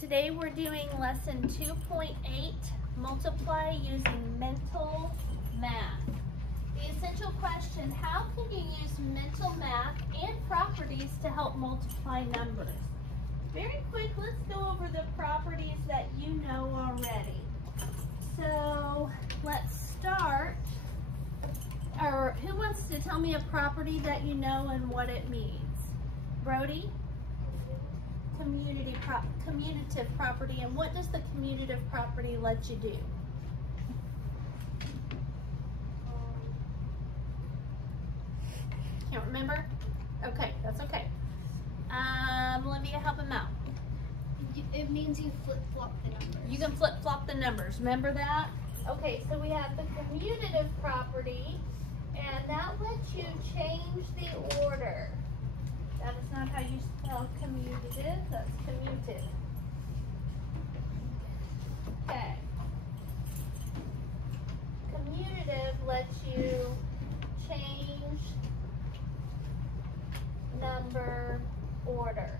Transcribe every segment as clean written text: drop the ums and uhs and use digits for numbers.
Today we're doing lesson 2.8, multiply using mental math. The essential question, how can you use mental math and properties to help multiply numbers? Very quick, let's go over the properties that you know already. So let's start, or who wants to tell me a property that you know and what it means? Brody? Commutative property, and what does the commutative property let you do? Can't remember? Okay, that's okay. Olivia, help him out. It means you flip-flop the numbers. You can flip-flop the numbers, remember that? Okay, so we have the commutative property, and that lets you change the order. That is not how you spell commutative, that's commutive. Okay. Commutative lets you change number order.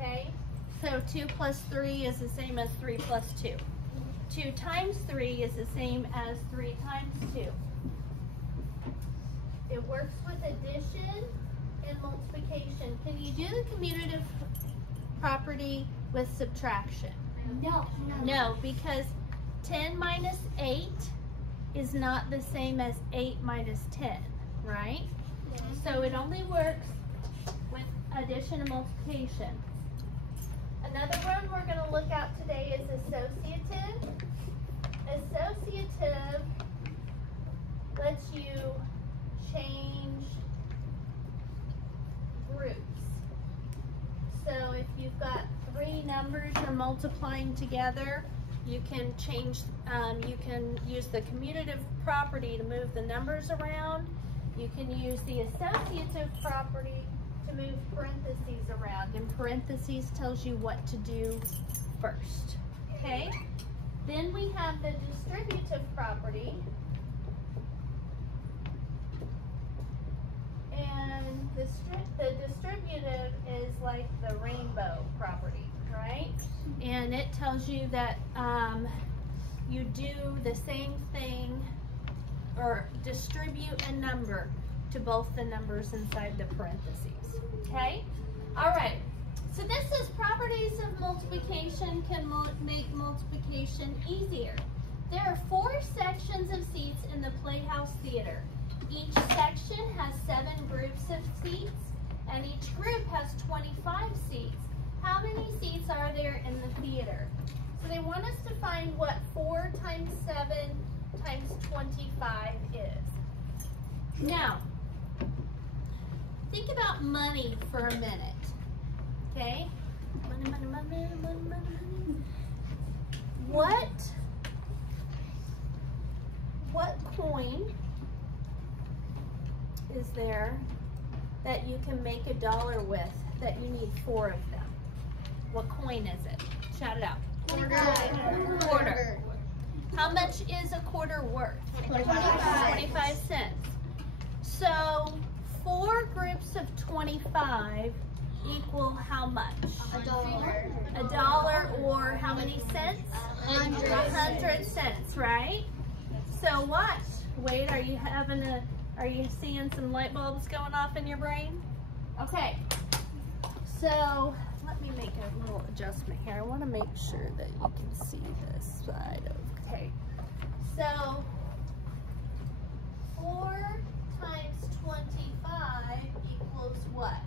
Okay? So 2 plus 3 is the same as 3 plus 2. 2 times 3 is the same as 3 times 2. It works with addition and multiplication. Can you do the commutative property with subtraction? No. No, because 10 minus 8 is not the same as 8 minus 10, right? Yeah. So it only works with addition and multiplication. Another one we're going to look at today is associative. Associative lets you change groups. So if you've got 3 numbers you're multiplying together, you can change, you can use the commutative property to move the numbers around. You can use the associative property to move parentheses around, and parentheses tells you what to do first. Okay? Then we have the distributive property. And the distributive is like the rainbow property, right? And it tells you that you do the same thing, or distribute a number to both the numbers inside the parentheses. Okay? All right. So this is properties of multiplication can make multiplication easier. There are 4 sections of seats in the Playhouse Theater. Each section has 7 groups of seats, and each group has 25 seats. How many seats are there in the theater? So they want us to find what 4 times 7 times 25 is. Now, think about money for a minute, okay? Money, money, money, money, money, money. What coin is there that you can make $1 with that you need 4 of them? What coin is it? Shout it out. Quarter. How much is a quarter worth? 25 cents. So 4 groups of 25 equal how much? $1. $1, or how many cents? 100 cents, right? So watch. Wait, are you seeing some light bulbs going off in your brain? Okay. So let me make a little adjustment here. I want to make sure that you can see this side of, okay. So 4 times 25 equals what?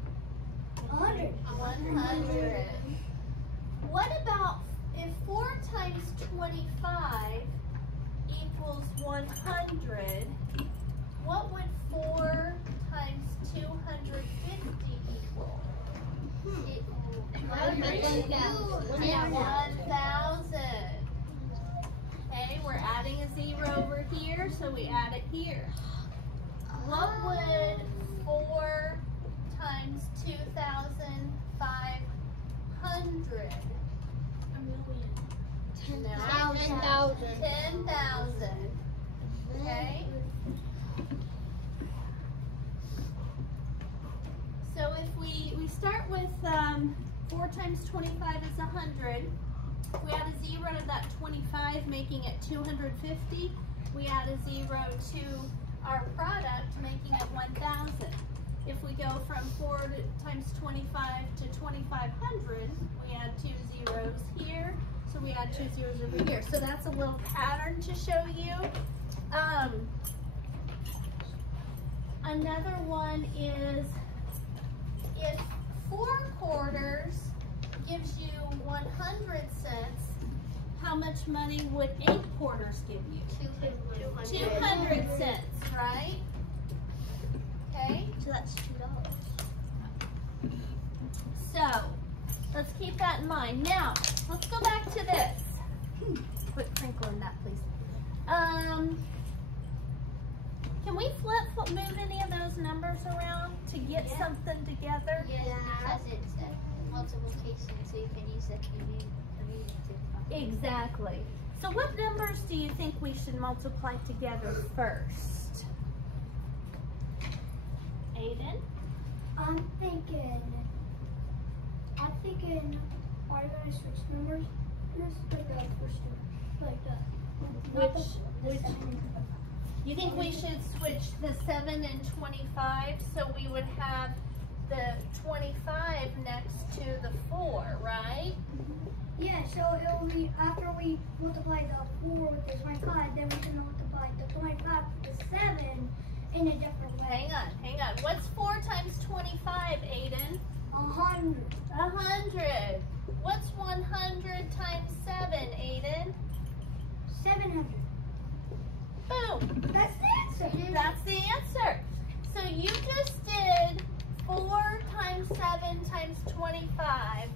100. 100. What about if 4 times 25 equals 100, what would 4 times 250 equal? 1,000. 1,000. Okay, we're adding a 0 over here, so we add it here. What would 4 times 2,500? $1 million. 10,000. 10,000. Okay? So if we start with 4 times 25 is 100. We add a 0 to that 25, making it 250. We add a 0 to our product, making it 1,000. If we go from 4 times 25 to 2,500, we add 2 zeros here. So we add 2 zeros over here. So that's a little pattern to show you. Another one is if 4 quarters gives you 100 cents, how much money would 8 quarters give you? 200 cents, right? Okay. So that's $2. So let's keep that in mind. Now let's go back to this. Put crinkle in that, please. Can we move any of those numbers around to get something together? Yeah, because it's multiplication, so you can use the commutative. Exactly. So what numbers do you think we should multiply together first? Aiden? I'm thinking, are you going to switch numbers? Just like the first two. Like the, Which, you think we should switch the 7 and 25 so we would have the 25 next to the 4, right? yeah, so it will be, after we multiply the 4 with the 25, then we can multiply the 25 with the 7 in a different way. Hang on. What's 4 times 25, Aiden? 100. 100. What's 100 times 7, Aiden? 700. Boom. That's the answer. That's the answer. So you just did 4 times 7 times 25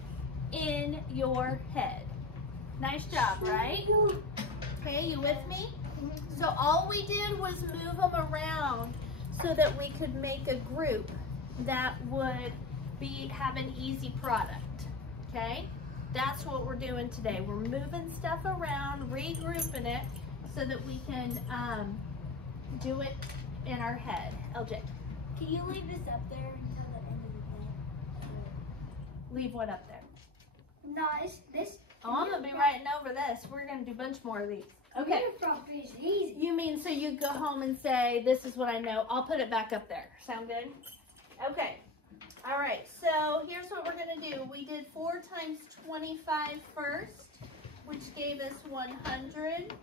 in your head. Nice job, right? Okay, you with me? So all we did was move them around so that we could make a group that would have an easy product. Okay? That's what we're doing today. We're moving stuff around, regrouping it so that we can do it in our head. LJ. Can you leave this up there until the end of the day? Leave what up there? No, this. Oh, I'm going to be writing over this. We're going to do a bunch more of these. Okay. Commutative property is easy. You mean so you go home and say, this is what I know. I'll put it back up there. Sound good? Okay. All right. So here's what we're going to do. We did 4 times 25 first, which gave us 100.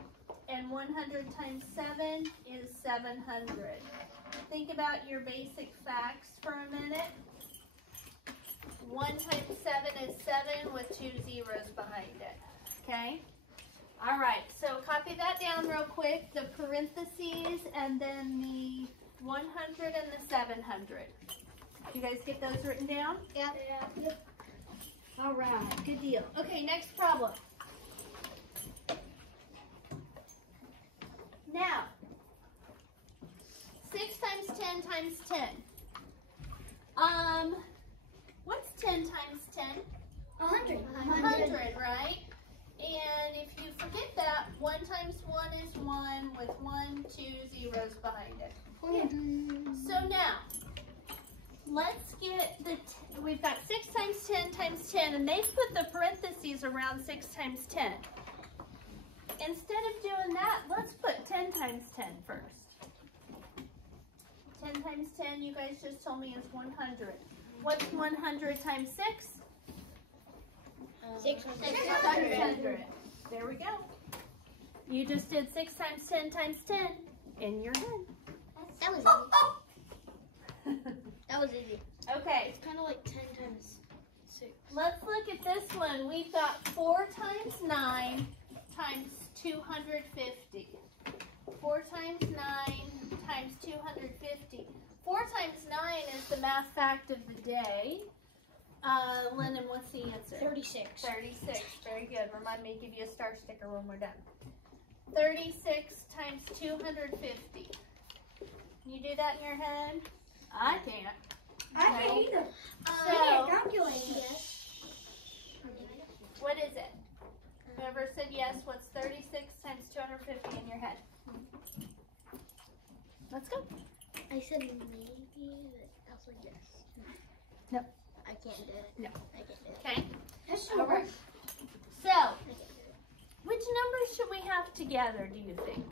And 100 times 7 is 700. Think about your basic facts for a minute. 1 times 7 is 7 with 2 zeros behind it. Okay? All right, so copy that down real quick. The parentheses and then the 100 and the 700. You guys get those written down? Yep. Yep. All right, good deal. Okay, next problem. Now, 6 times 10 times 10. What's 10 times 10? 100. 100, right? And if you forget that, 1 times 1 is 1 with 1, 2 zeros behind it. So now, let's get we've got 6 times 10 times 10, and they've put the parentheses around 6 times 10. Instead of doing that, let's put 10 times 10 first. 10 times 10, you guys just told me is 100. What's 100 times 6? 600. There we go. You just did 6 times 10 times 10 in your head. That was easy. That was easy. Okay, It's kind of like 10 times 6. let's look at this one. We've got 4 times 9 times 250. 4 times 9 times 250. 4 times 9 is the math fact of the day. Lennon, what's the answer? 36. 36. Very good. Remind me to give you a star sticker when we're done. 36 times 250. Can you do that in your head? I can't. I can't either. So, Calculate. what is it? Whoever said yes, what's 36 times 250 in your head? Let's go. I said maybe, but also yes. No. I can't do it. No. I can't do it. Okay? That's All right. So, I can't do it. which numbers should we have together, do you think?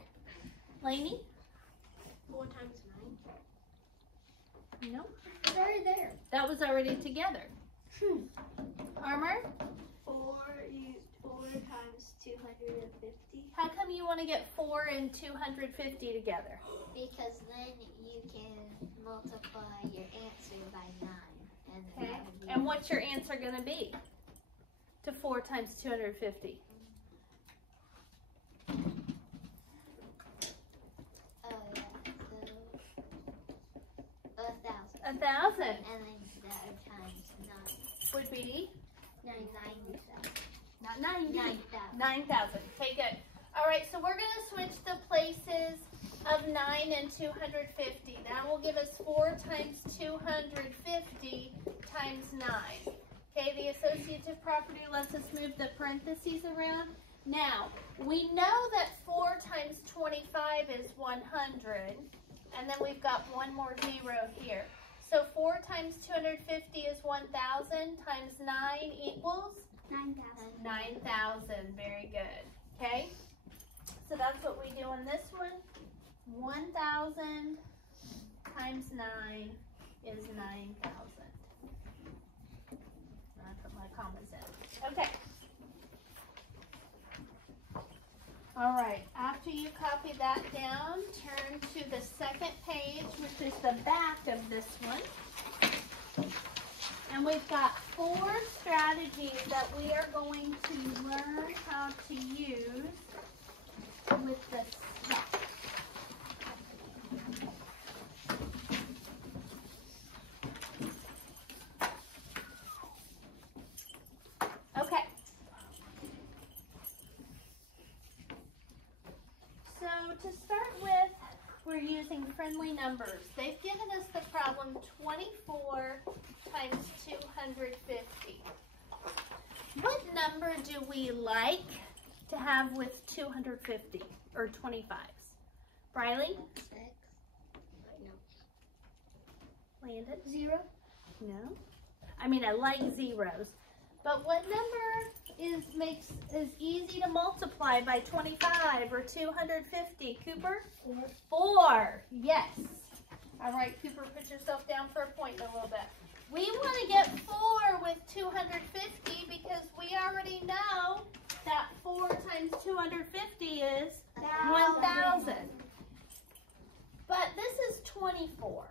Lainey? 4 times 9. No. It's already there. That was already together. Armor? 4 times 250. How come you want to get 4 and 250 together? Because then you can multiply your answer by 9. And then Okay. that would be And what's your answer going to be to 4 times 250? So 1,000. 1,000 And then that times 9. would be 9,000. not 90. 9,000. 9,000. Okay, good. All right, so we're going to switch the places of 9 and 250. That will give us 4 times 250 times 9. Okay, the associative property lets us move the parentheses around. Now, we know that 4 times 25 is 100, and then we've got one more 0 here. So 4 times 250 is 1,000 times 9 equals 9,000. 9,000. Very good. Okay? So that's what we do on this one. 1,000 times 9 is 9,000. I put my commas in. Okay. All right. After you copy that down, turn to the second page, which is the back of this one. And we've got 4 strategies that we are going to learn how to use with the stuff. Okay. So to start with, we're using friendly numbers. They've given us the problem 24 times 250. What number do we like to have with 250 or 25s? Briley? 6. No. Landon? 0. No. I mean, I like zeros. But what number is easy to multiply by 25 or 250? Cooper? 4. Yes. All right, Cooper, put yourself down for a point in a little bit. We want to get 4 with 250 because we already know that 4 times 250 is 1,000. But this is 24.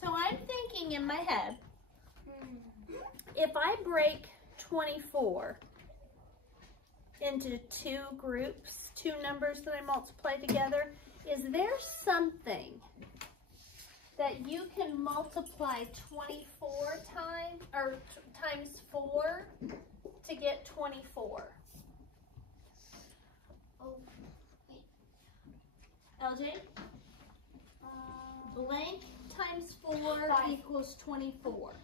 So I'm thinking in my head, if I break 24 into 2 groups, 2 numbers that I multiply together, is there something that you can multiply 24 times or times 4 to get 24? Oh, LJ? Blank times 4 5. equals 24.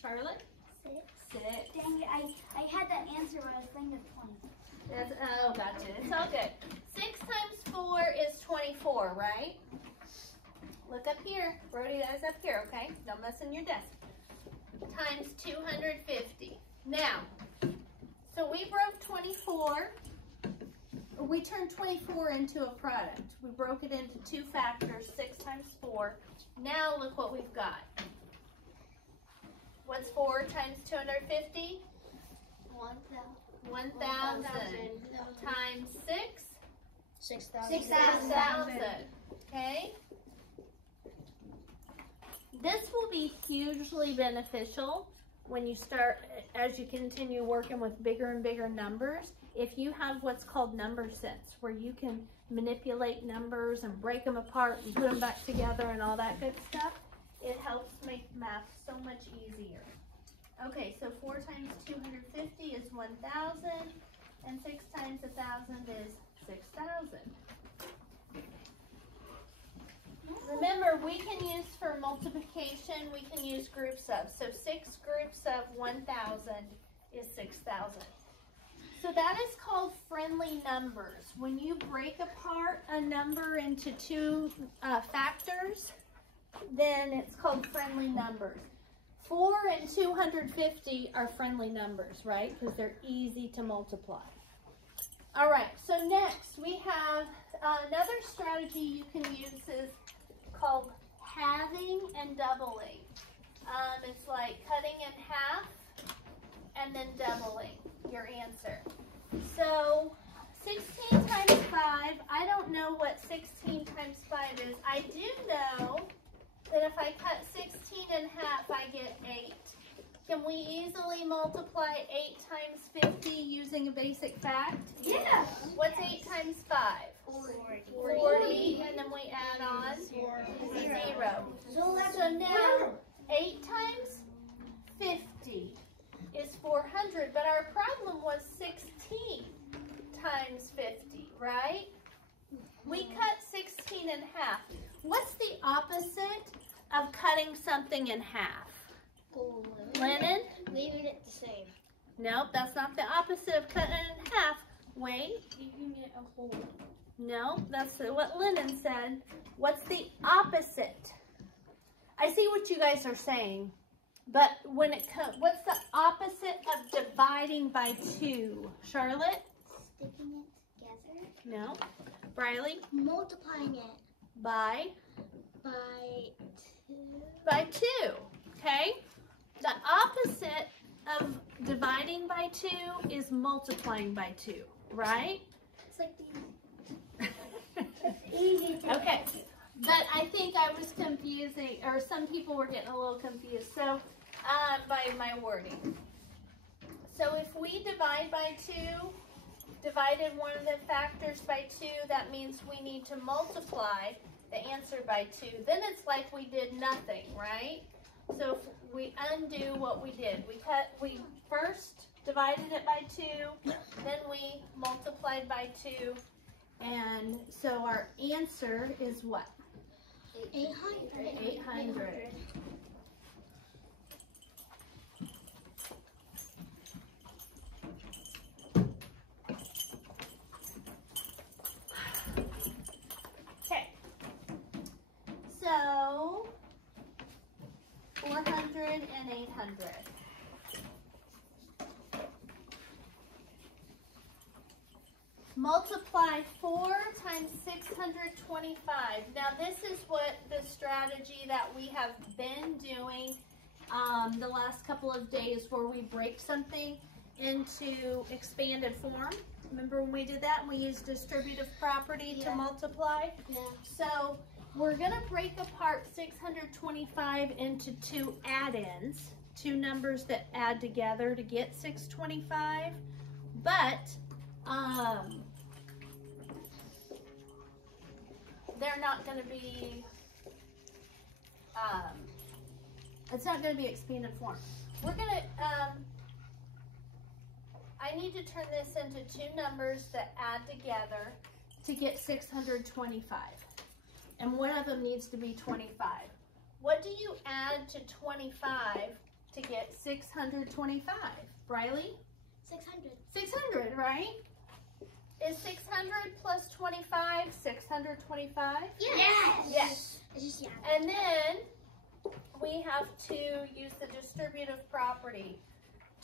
Charlotte? 6. 6. Dang it, I had that answer when I was thinking of 20. That's, oh, gotcha. It's all good. 6 times 4 is 24, right? Look up here. Brody, that is up here, okay? Don't mess in your desk. Times 250. Now, so we broke 24. We turned 24 into a product. We broke it into 2 factors, 6 times 4. Now look what we've got. What's 4 times 250? 1,000 times 6? 6,000. 6,000. Okay? This will be hugely beneficial when you start, as you continue working with bigger and bigger numbers. If you have what's called number sense, where you can manipulate numbers and break them apart and put them back together and all that good stuff, it helps make math so much easier. Okay, so 4 times 250 is 1,000, and 6 times 1,000 is 6,000. Remember, we can use for multiplication, we can use groups of. So 6 groups of 1,000 is 6,000. So that is called friendly numbers. When you break apart a number into 2 factors, then it's called friendly numbers. 4 and 250 are friendly numbers, right? Because they're easy to multiply. All right, so next we have another strategy you can use is called halving and doubling. It's like cutting in half and then doubling your answer. So 16 times 5, I don't know what 16 times 5 is. I do know that if I cut 16 in half, I get 8. Can we easily multiply 8 times 50 using a basic fact? Yeah. What's 8 times 5? 40, and then we add on 0. So now 8 times 50 is 400, but our problem was 16 times 50, right? We cut 16 in half. What's the opposite of cutting something in half? Lennon? Leaving it the same. Nope, that's not the opposite of cutting it in half. Wayne? Leaving it a whole. No, that's what Lennon said. What's the opposite? I see what you guys are saying, but when it comes, what's the opposite of dividing by 2? Charlotte? Sticking it together. No. Briley? Multiplying it By 2. by 2. Okay? The opposite of dividing by 2 is multiplying by 2, right? It's like Easy to Okay. But I think I was confusing, or some people were getting a little confused. So, by my wording. So if we divide by 2, divided one of the factors by 2, that means we need to multiply the answer by 2. Then it's like we did nothing, right? So if we undo what we did. We first divided it by 2, then we multiplied by 2, and so our answer is what? 800. 800. Okay. So 400 and 800. Multiply 4 times 625. Now this is what the strategy that we have been doing the last couple of days, where we break something into expanded form. Remember when we did that and we used distributive property to multiply? Yeah. So we're going to break apart 625 into 2 add-ins, 2 numbers that add together to get 625, but they're not going to be, it's not going to be expanded form. We're going to, I need to turn this into 2 numbers that add together to get 625. And one of them needs to be 25. What do you add to 25 to get 625? Briley? 600. 600, right? Is 600 plus 25 625? Yes. Yes. It's just, yeah. And then we have to use the distributive property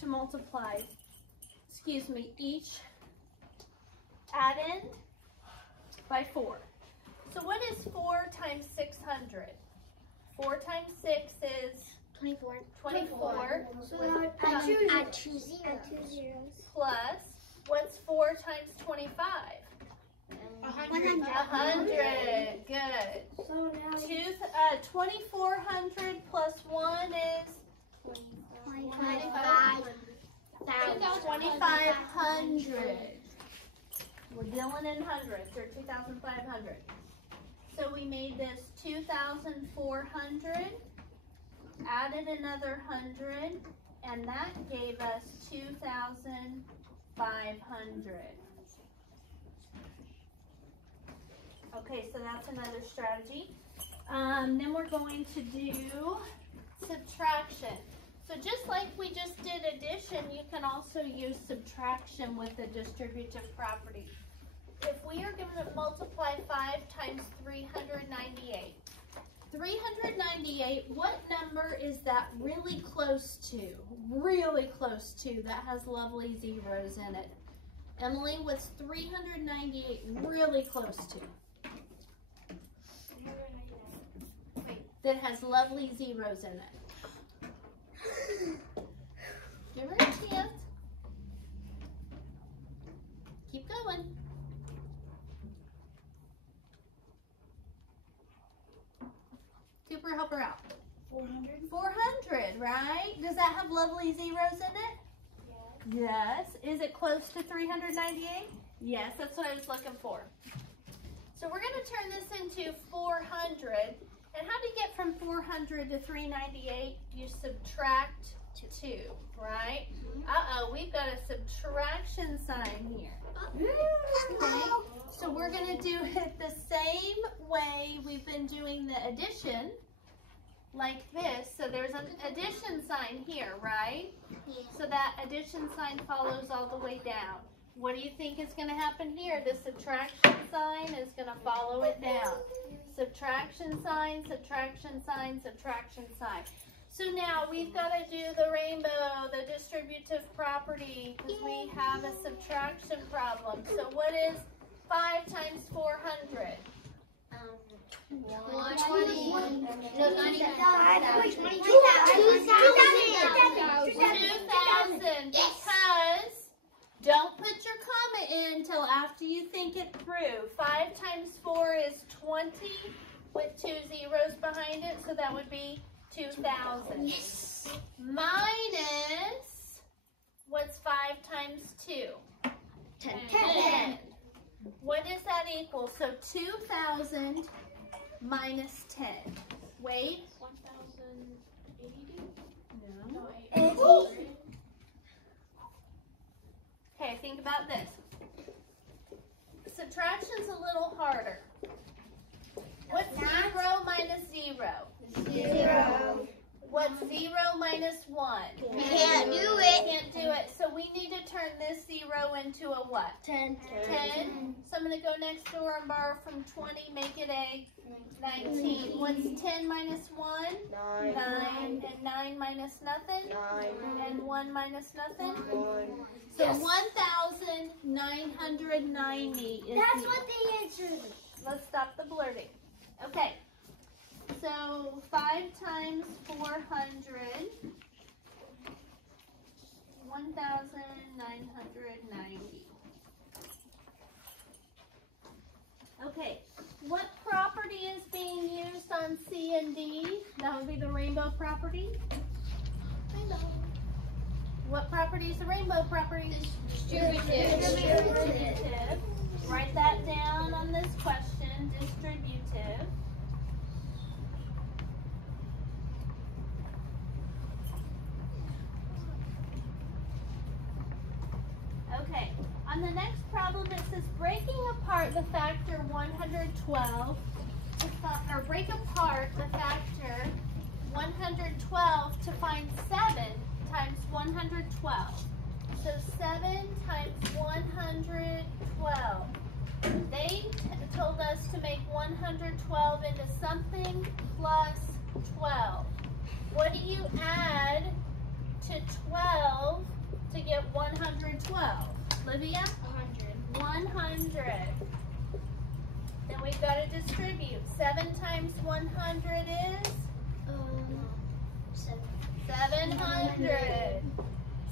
to multiply, each add-in by 4. So what is 4 times 600? 4 times 6 is 24. 24. So now Add 2 zeros. Plus, what's 4 times 25? 100. 100. Good. So now 2,400 plus 1 is 25,000. 2,500. We're dealing in hundreds, or 2,500. So we made this 2,400, added another 100, and that gave us 2,500. Okay, so that's another strategy. Then we're going to do subtraction. So just like we just did addition, you can also use subtraction with the distributive property. If we are going to multiply 5 times 398, 398, what number is that really close to? Really close to, that has lovely zeros in it. Emily, what's 398 really close to? That has lovely zeros in it. Give her a chance. Keep going. Cooper, help her out. 400. 400, right? Does that have lovely zeros in it? Yes. Is it close to 398? Yes, that's what I was looking for. So we're going to turn this into 400. And how do you get from 400 to 398? You subtract 2, right? Uh-oh, we've got a subtraction sign here. Okay, so we're going to do it the same way we've been doing the addition, like this. So there's an addition sign here, right? Yeah. So that addition sign follows all the way down. What do you think is going to happen here? The subtraction sign is going to follow it down. Subtraction sign, subtraction sign, subtraction sign. So now we've got to do the rainbow, the distributive property, because we have a subtraction problem. So what is 5 times 400? 2,000. Because don't put your comma in until after you think it through. 5 times 4 is 20 with 2 zeros behind it, so that would be 2,000. Yes. Minus, what's 5 times 2? 10. What does that equal? So 2,000 minus 10. Wait. 1,082? No. Okay, think about this. Subtraction's a little harder. What's 0 minus 0? 0. What's 0 minus 1? We can't do it. Can't do it. So we need to turn this 0 into a what? 10. 10. So I'm going to go next door and borrow from 20, make it a 19. What's 10 minus 1? 9. And 9 minus nothing? 9. And 1 minus nothing? 1. So 1,990 is That's the what the answer is. Let's stop the blurting. Okay. So 5 times 400, 1,990. Okay. What property is being used on C and D? That would be the rainbow property. Rainbow. What property is the rainbow property? Distributive. Write that down on this question, distributive. Okay, on the next problem it says breaking apart the factor 112, or break apart the factor 112 to find 7 times 112. So 7 times 112. They told us to make 112 into something plus 12. What do you add to 12 to get 112? Livia? 100. Then we've got to distribute. 7 times 100 is? 700.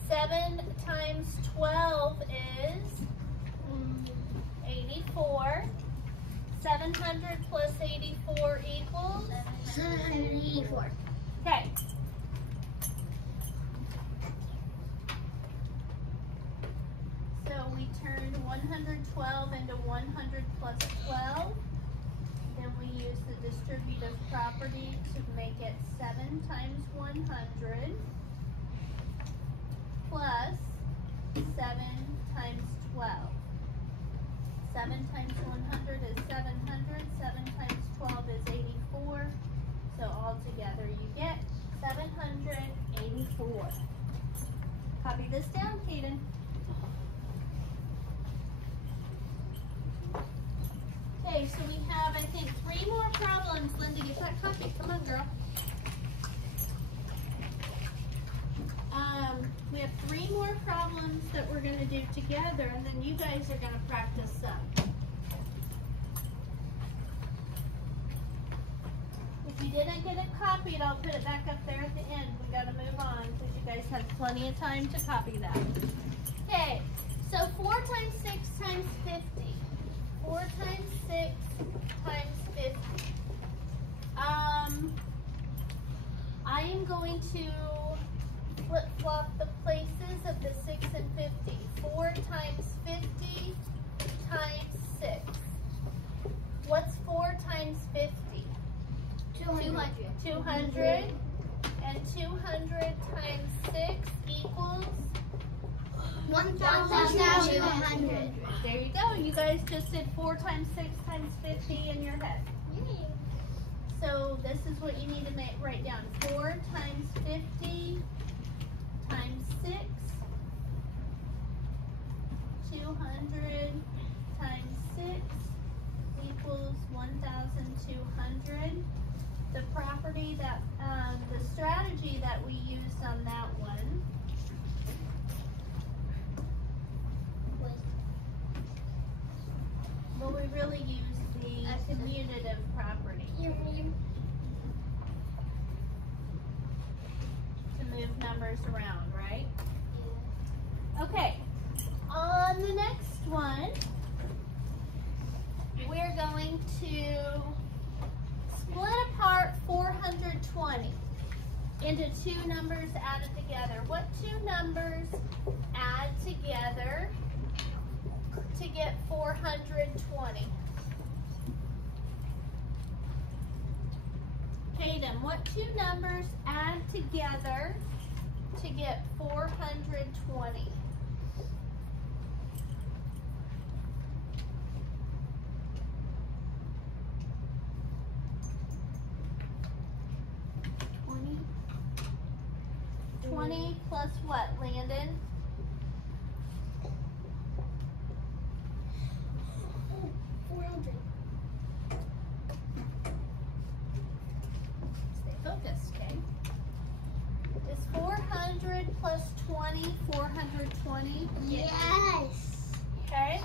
7 times 12 is 84. 700 plus 84 equals? 784. Okay. So we turned 112 into 100 plus 12. Then we use the distributive property to make it 7 times 100 plus 7 times 12. 7 times 100 is 700. 7 times 12 is 84. So altogether you get 784. Copy this down, Kaden. Okay, so we have, I think, 3 more problems. Linda, get that copy. more problems that we're going to do together, and then you guys are going to practice some. If you didn't get it copied, I'll put it back up there at the end. We got to move on because you guys have plenty of time to copy that. Okay, so 4 times 6 times 50. 4 times 6 times 50. I am going to flip-flop the places of the 6 and 50. 4 times 50 times 6. What's 4 times 50? 200. 200. And 200 times 6 equals 1,200. There you go. You guys just did 4 times 6 times 50 in your head. So this is what you need to write down. 4 times 50 times 6. 200 times 6 equals 1,200. The property that, the strategy that we used on that one well, we really used the commutative property to move numbers around, right? Okay, on the next one, we're going to split apart 420 into 2 numbers added together. What 2 numbers add together to get 420? Hayden, what 2 numbers add together to get 420? Plus what, Landon? 400. Stay focused, okay? Is 400 plus 20 420? Yes. Okay,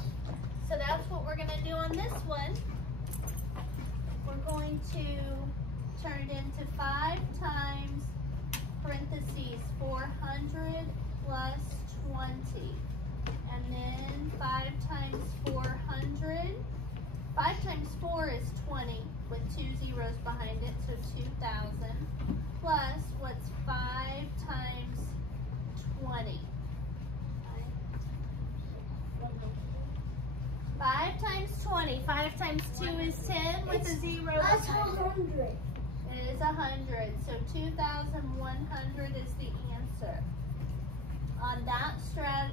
so that's what we're going to do on this one. We're going to turn it into 5 times parentheses 400 plus 20, and then 5 times 400. 5 times 4 is 20 with 2 zeros behind it, so 2,000 plus what's 5 times 20? 5 times 20. 5 times 2 is 10 with a 0 That's behind it. 100. It is 100, so 2,100 is the answer. On that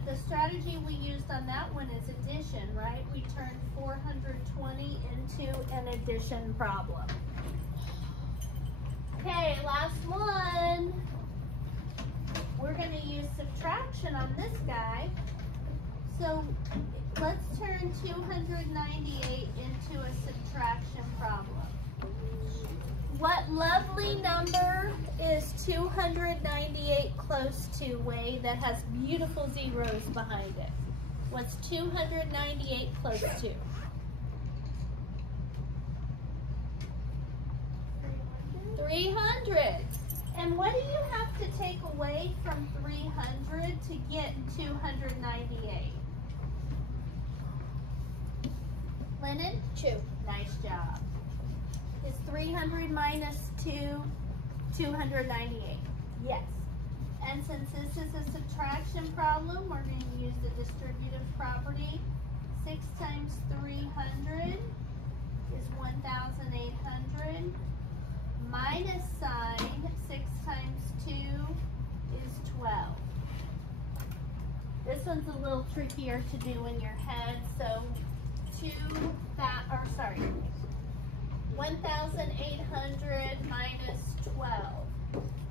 the strategy we used on that one is addition, right? We turned 420 into an addition problem. Okay, last one. We're going to use subtraction on this guy. So let's turn 298 into a subtraction problem. What lovely number is 298 close to, Wade, that has beautiful zeros behind it? What's 298 close to? 300. And what do you have to take away from 300 to get 298? Lennon? 2. Nice job. Is 300 minus 2 298? Yes. And since this is a subtraction problem, we're going to use the distributive property. 6 times 300 is 1,800. Minus sign, 6 times 2 is 12. This one's a little trickier to do in your head, so 1,800 minus 12.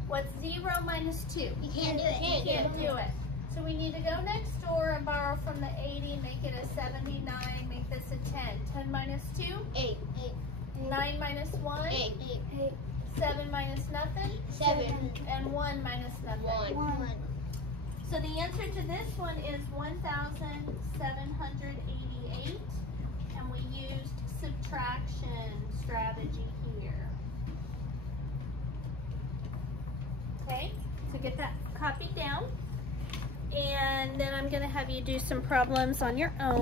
What's 0 minus 2? You can't do it. You can't do it. So we need to go next door and borrow from the 80, make it a 79, make this a 10. 10 minus 2? 8. 9 minus 1? 8. 7 minus nothing? 7. And 1 minus nothing. 1. So the answer to this one is 1,788, and we used subtraction strategy here. Okay, so get that copied down, and then I'm going to have you do some problems on your own.